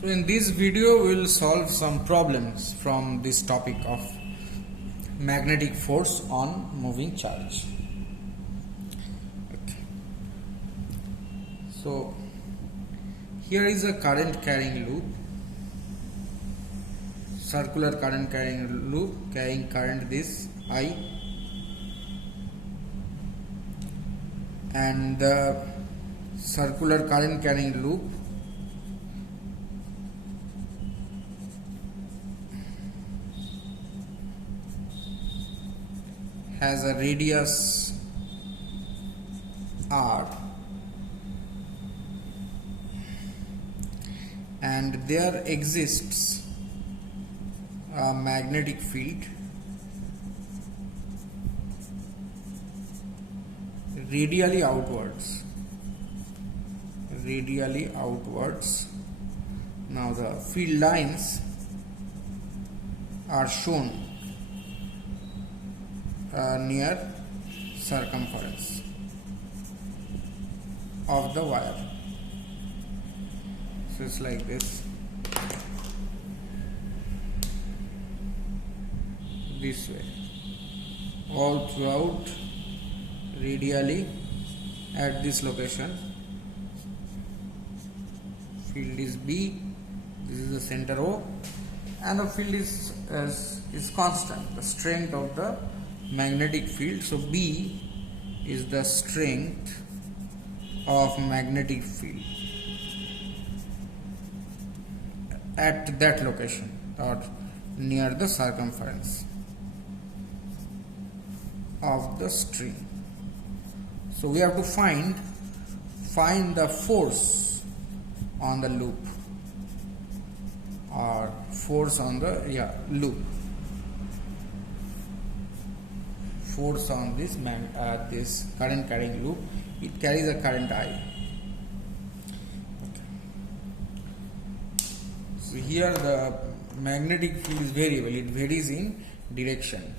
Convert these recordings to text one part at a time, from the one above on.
So in this video we will solve some problems from this topic of magnetic force on moving charge. Okay. So here is a current carrying loop, circular current carrying loop carrying current this I, and the circular current carrying loop has a radius r, and there exists a magnetic field radially outwards. Now the field lines are shown near circumference of the wire. So it's like this way, all throughout radially at this location. Field is B, this is the center O, and the field is constant, the strength of the magnetic field. So B is the strength of magnetic field at that location or near the circumference of the string. So we have to find the force on the loop, or force on the loop. Force on this this current carrying loop. It carries a current I. Okay. So here the magnetic field is variable. It varies in direction.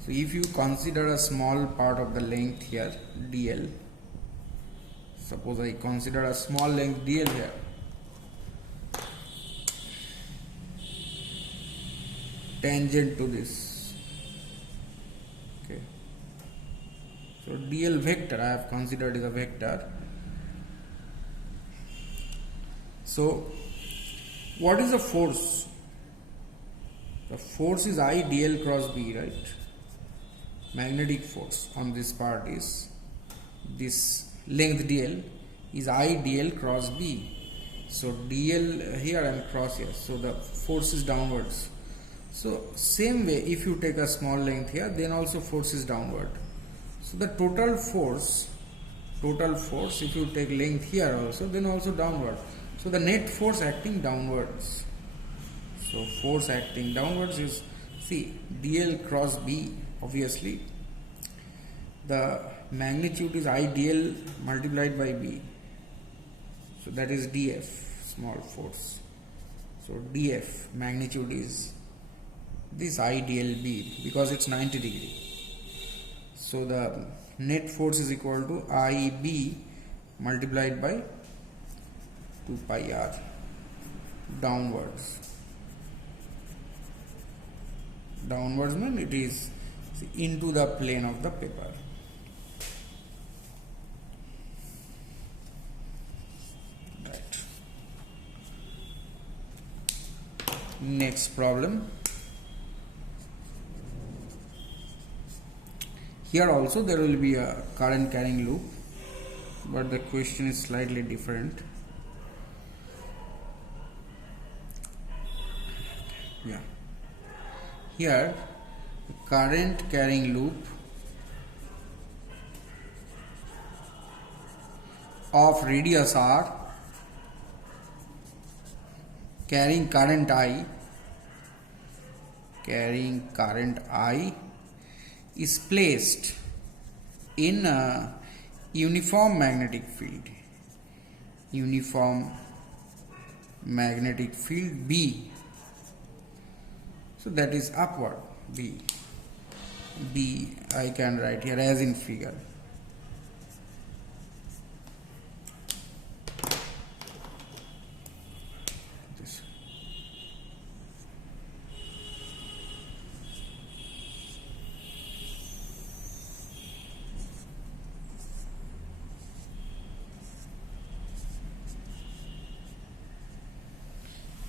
So if you consider a small part of the length here, dl, suppose I consider a small length dl here, tangent to this. Okay. So dl vector I have considered is a vector. So what is the force? The force is I dl cross B, right? Magnetic force on this part is this length dl is I dl cross B. So dl here and cross here. So the force is downwards. So same way, if you take a small length here, then also force is downward. So the total force if you take length here also, then also downward. So the net force acting downwards. So force acting downwards is, see, dl cross B, obviously the magnitude is I dl multiplied by B. So that is df, small force. So df magnitude is this I dl B, because it's 90 degree. So the net force is equal to IB multiplied by 2 pi r downwards. Downwards means it is into the plane of the paper. Right. Next problem. Here also there will be a current carrying loop, but the question is slightly different. Yeah. Here the current carrying loop of radius r carrying current I is placed in a uniform magnetic field B. So that is upward B. I can write here as in figure. This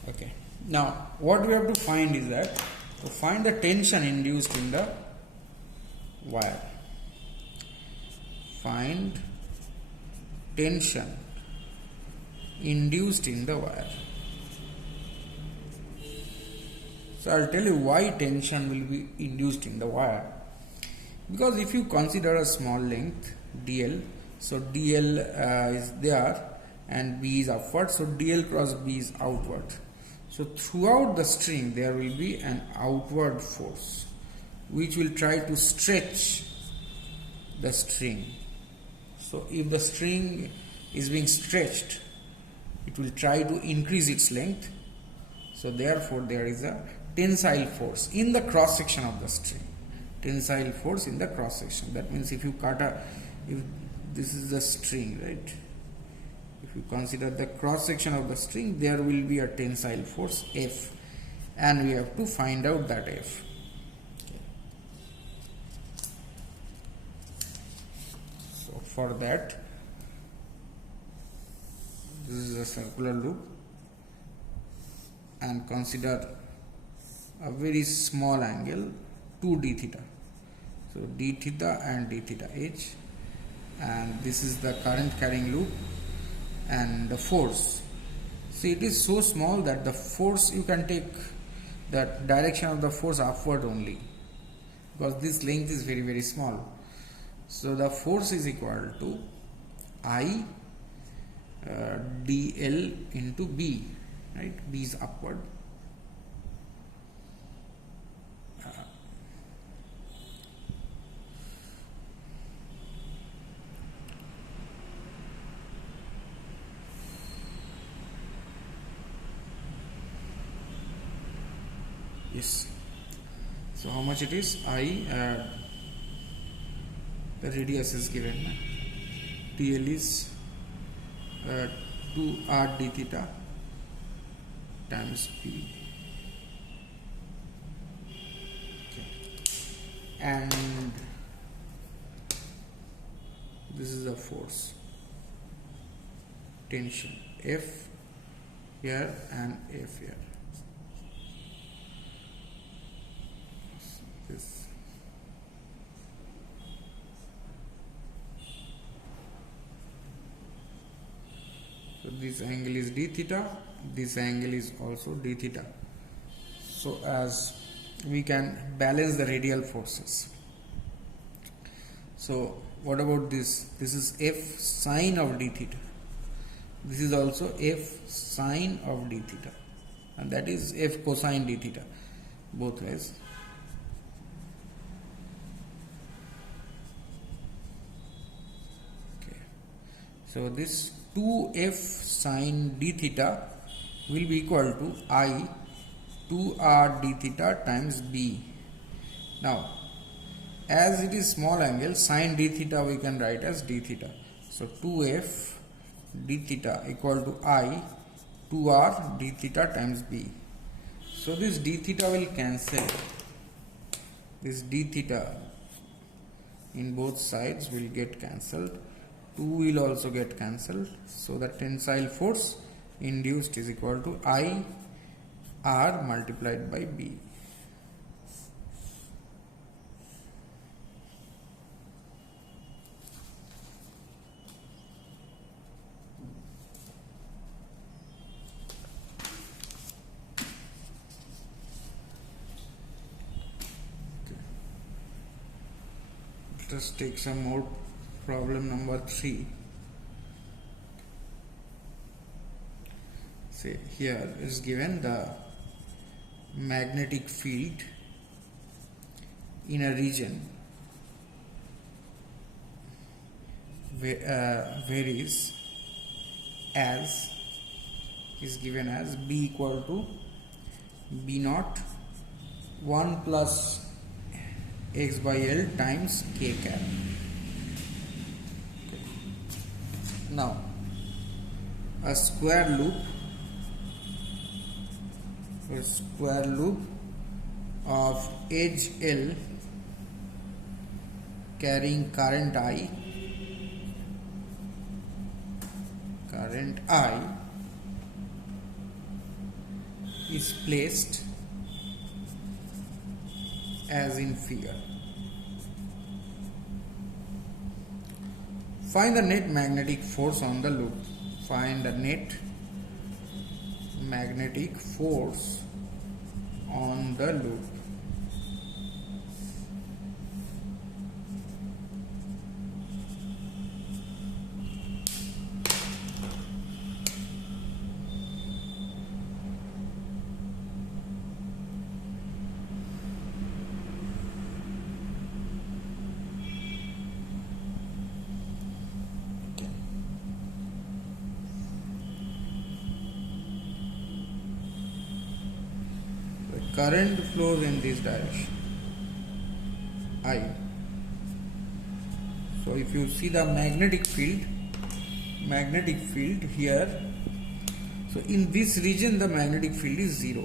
Okay. Now what we have to find is that to find the tension induced in the wire. Find tension induced in the wire. So I'll tell you why tension will be induced in the wire. Because if you consider a small length dl, so dl is there and b is upward, so dl cross b is outward. So throughout the string there will be an outward force which will try to stretch the string. So if the string is being stretched, it will try to increase its length. So therefore there is a tensile force in the cross section of the string. Tensile force in the cross section. That means if you if this is the string, right? If you consider the cross section of the string, there will be a tensile force F, and we have to find out that F. Okay. So for that, this is a circular loop, and consider a very small angle 2d theta. So d theta and d theta h, and this is the current carrying loop and the force. See, it is so small that the force, you can take the direction of the force upward only, because this length is very, very small. So the force is equal to I dl into b, right? B is upward. Yes. So how much it is? I the radius is given. TL is 2r d theta times p. Okay. And this is the force, tension F here and F here. This. So this angle is d theta, this angle is also d theta. So as we can balance the radial forces. So what about this? This is F sine of d theta. This is also F sine of d theta, and that is F cosine d theta, both ways. So this 2f sine d theta will be equal to I 2r d theta times b. Now, as it is small angle, sine d theta we can write as d theta. So 2f d theta equal to I 2r d theta times b. So this d theta will cancel. This d theta in both sides will get cancelled. 2 will also get cancelled. So the tensile force induced is equal to I R multiplied by B. Let us take some more. Problem number 3. Say here is given the magnetic field in a region varies as is given as B equal to B naught 1 plus x by L times k cap. Now, a square loop of edge L carrying current I is placed as in figure. Find the net magnetic force on the loop. Find the net magnetic force on the loop. Current flows in this direction, I. So if you see the magnetic field here, so in this region the magnetic field is 0.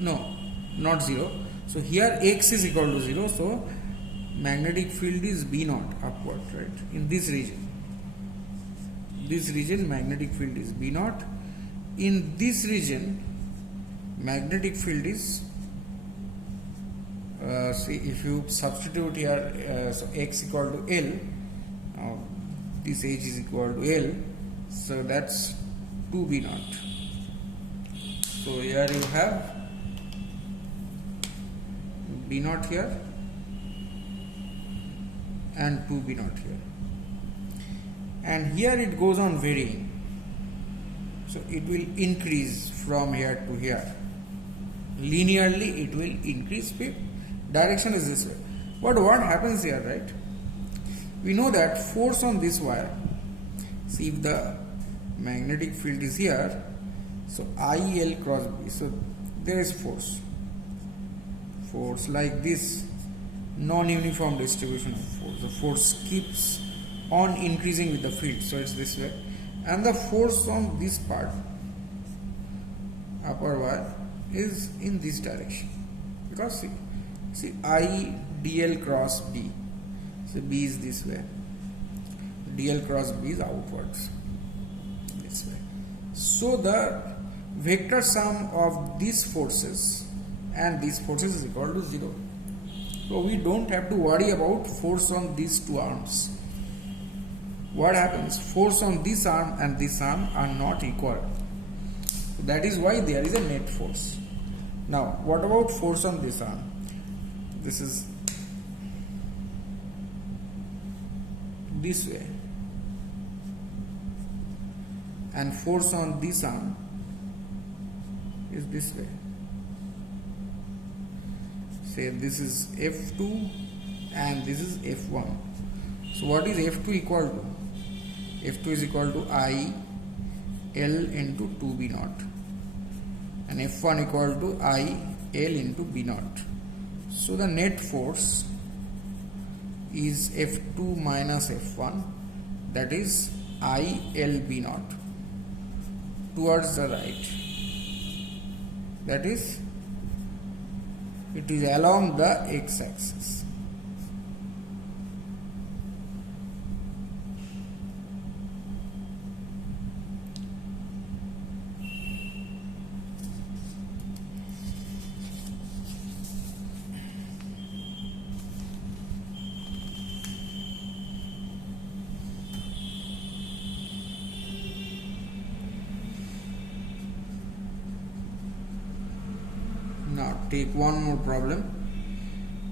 No, not 0. So here x is equal to 0, so magnetic field is B naught upward, right? In this region magnetic field is B naught. In this region magnetic field is see, if you substitute here, so x equal to L, this h is equal to L, so that's 2B naught. So here you have B naught here and 2B naught here, and here it goes on varying. So it will increase from here to here. Linearly it will increase. Direction is this way. But what happens here, right? We know that force on this wire. See, if the magnetic field is here, so IL cross B. So there is force. Force like this, non-uniform distribution of force. The force keeps on increasing with the field. So it's this way. And the force on this part, upper wire, is in this direction, because see I dl cross B, so B is this way, dl cross B is outwards, this way. So the vector sum of these forces and these forces is equal to 0. So we don't have to worry about force on these two arms. What happens? Force on this arm and this arm are not equal. So that is why there is a net force. Now, what about force on this arm? This is this way. And force on this arm is this way. Say this is F2 and this is F1. So what is F2 equal to? F2 is equal to I L into 2B naught, and F1 equal to I L into B naught. So the net force is F2 minus F1, that is I L B naught, towards the right. That is, it is along the x-axis. Now take one more problem.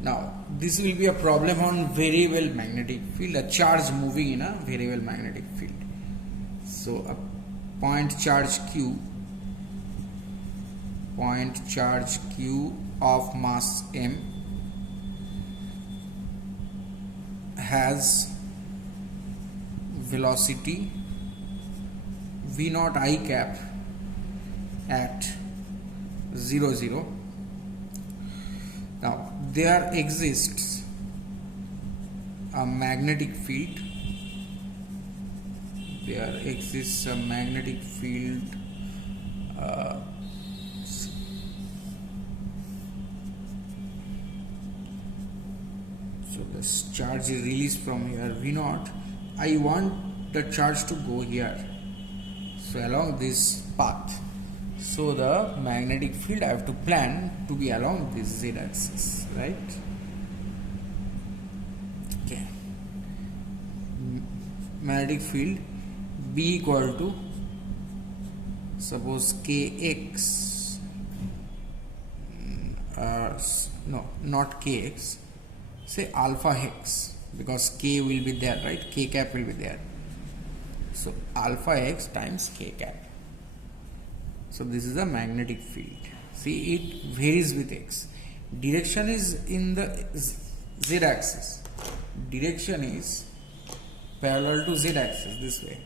Now this will be a problem on variable magnetic field, a charge moving in a variable magnetic field. So a point charge Q of mass m has velocity v naught I cap at 0, 0. Now there exists a magnetic field. There exists a magnetic field so this charge is released from here V naught. I want the charge to go here. So along this path, so the magnetic field I have to plan to be along this z axis, right? Okay. Magnetic field B equal to, suppose kx, no, not kx, say alpha x, because k will be there, right? K cap will be there. So alpha x times k cap. So this is the magnetic field. See, it varies with x. Direction is in the z axis. Direction is parallel to z axis this way.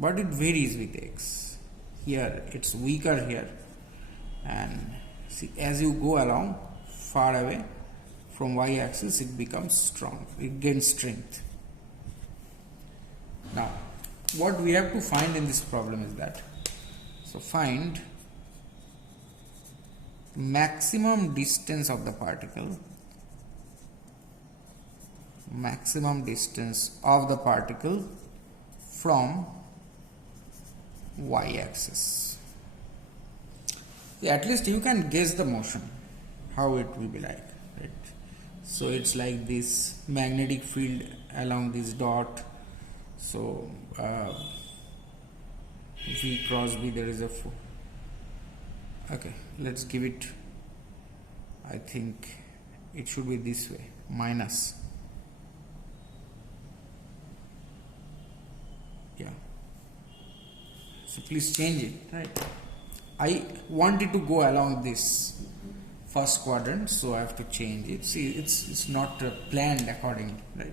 But it varies with x. Here it's weaker here. And see, as you go along far away from y axis, it becomes strong. It gains strength. Now, what we have to find in this problem is that, so find maximum distance of the particle, from y axis. At least you can guess the motion, how it will be like, right? So it's like this magnetic field along this dot. So V cross B, there is a okay, let's give it, I think it should be this way, minus, yeah. So please change it, right? I want it to go along this first quadrant, so I have to change it. See, it's not planned accordingly, right?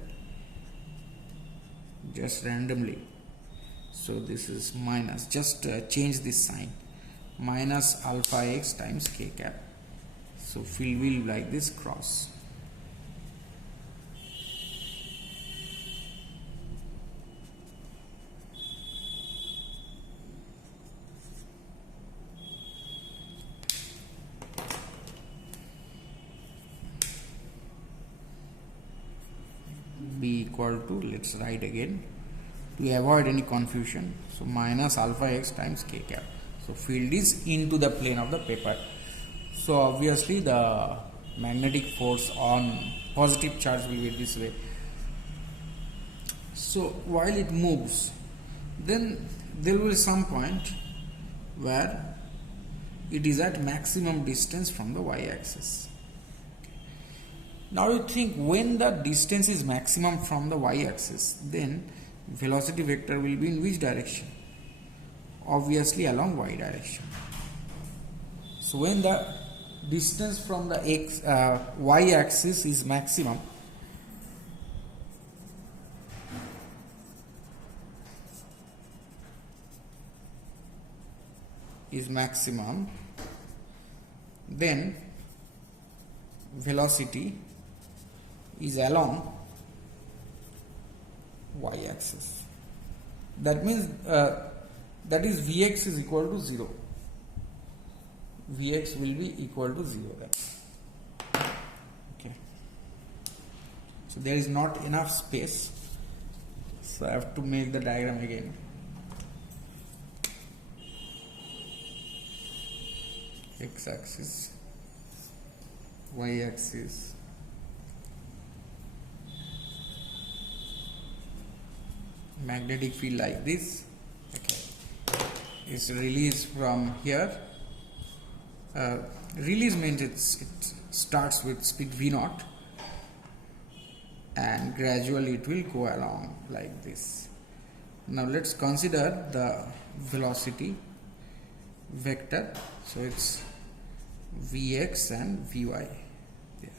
Just randomly. So this is minus, just change this sign, minus alpha x times k cap. So field will like this cross. B equal to, let's write again to avoid any confusion. So minus alpha x times k cap. So field is into the plane of the paper. So obviously the magnetic force on positive charge will be this way. So while it moves, then there will be some point where it is at maximum distance from the y axis. Now you think, when the distance is maximum from the y axis, then velocity vector will be in which direction? Obviously along y direction. So when the distance from the y axis is maximum, then velocity is along y axis. That means that is Vx is equal to 0. Vx will be equal to 0 then. Okay. So there is not enough space, so I have to make the diagram again. X axis, y axis, magnetic field like this. Okay, it's released from here. Release means it starts with speed v0 and gradually it will go along like this. Now let's consider the velocity vector. So it's Vx and Vy there.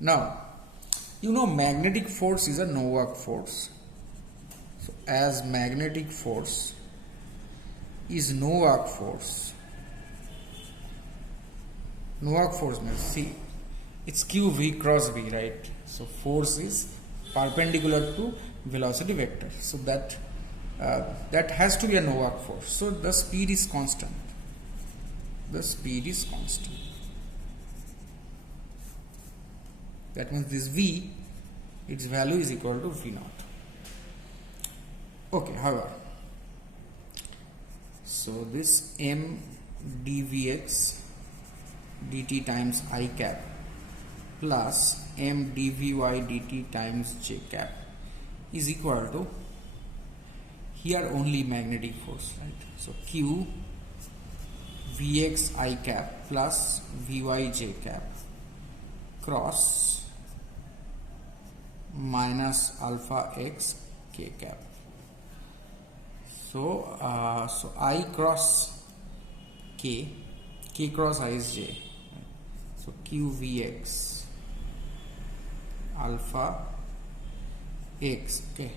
Now you know magnetic force is a no work force. So as magnetic force is no work force, no work force means, see, it's q v cross b, right? So force is perpendicular to velocity vector, so that that has to be a no work force. So the speed is constant. The speed is constant. That means this v, its value is equal to v0. Okay, however, so this m dvx dt times I cap plus m dvy dt times j cap is equal to, here only magnetic force, right? So q vx I cap plus vy j cap cross minus alpha x k cap. So I cross k cross I is j. So q vx alpha x. Okay.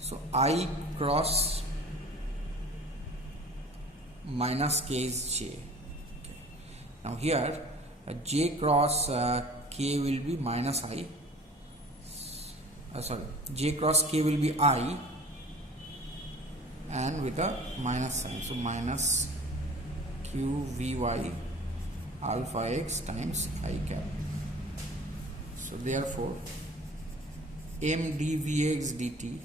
So I cross minus k is j. Okay. Now here j cross k will be minus I. J cross k will be I, and with a minus sign. So minus q vy alpha x times I cap. So therefore m dvx dt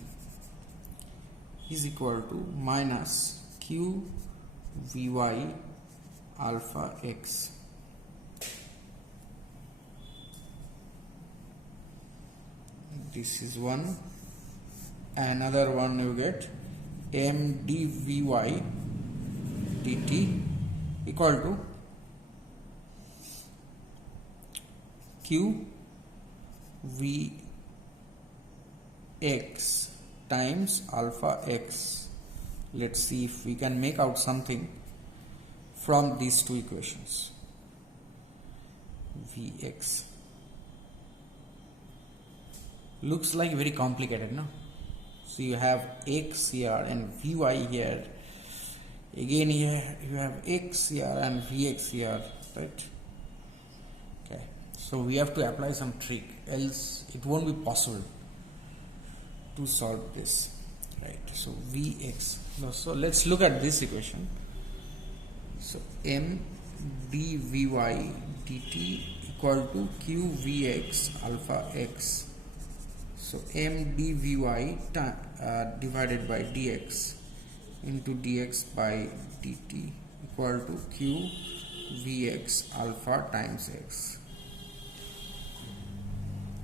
is equal to minus q vy alpha x. This is one. Another one you get m dvy dt equal to q vx times alpha x. Let's see if we can make out something from these two equations. Vx looks like very complicated, no? So you have x here and vy here. Again here you have x here and vx here, right? Okay. So we have to apply some trick, else it won't be possible to solve this, right? So vx. So let's look at this equation. So m dvy dt equal to q vx alpha x. So m dvy divided by dx into dx by dt equal to q vx alpha times x.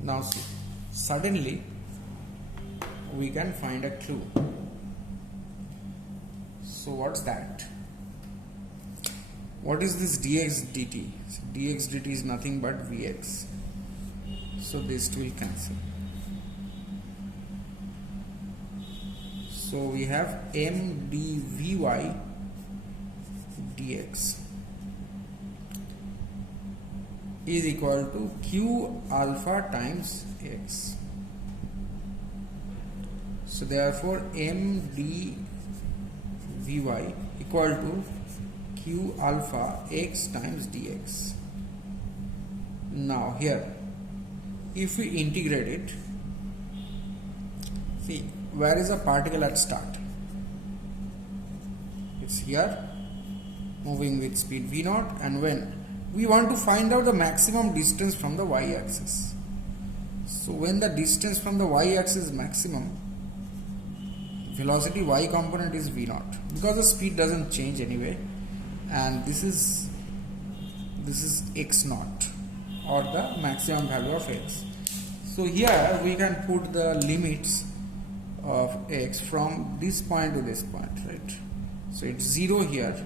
Now see, suddenly we can find a clue. So what's that? What is this dx dt? So dx dt is nothing but vx. So this will cancel. So we have m dvy dx is equal to q alpha times x. So therefore m dvy equal to q alpha x times dx. Now here if we integrate it, see, where is a particle at start? It's here, moving with speed v0, and when we want to find out the maximum distance from the y-axis. So when the distance from the y-axis is maximum, velocity y component is v0, because the speed doesn't change anyway, and this is x0, or the maximum value of x. So here we can put the limits of x from this point to this point, right? So it's 0 here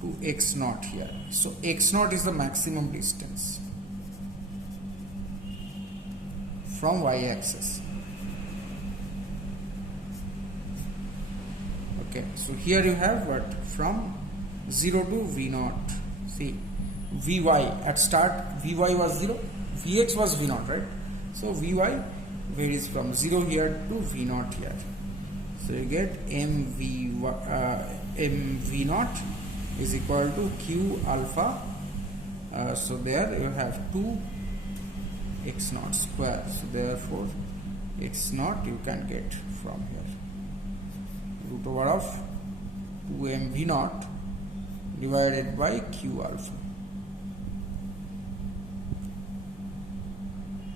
to x0 here. So x0 is the maximum distance from y-axis. Okay, so here you have what? From 0 to v0. See, vy at start, vy was 0, vx was v0, right? So vy varies from 0 here to v0 here. So you get mv0 is equal to q alpha. So there you have 2 x0 square. So therefore x0 you can get from here root over of 2mv0 divided by q alpha.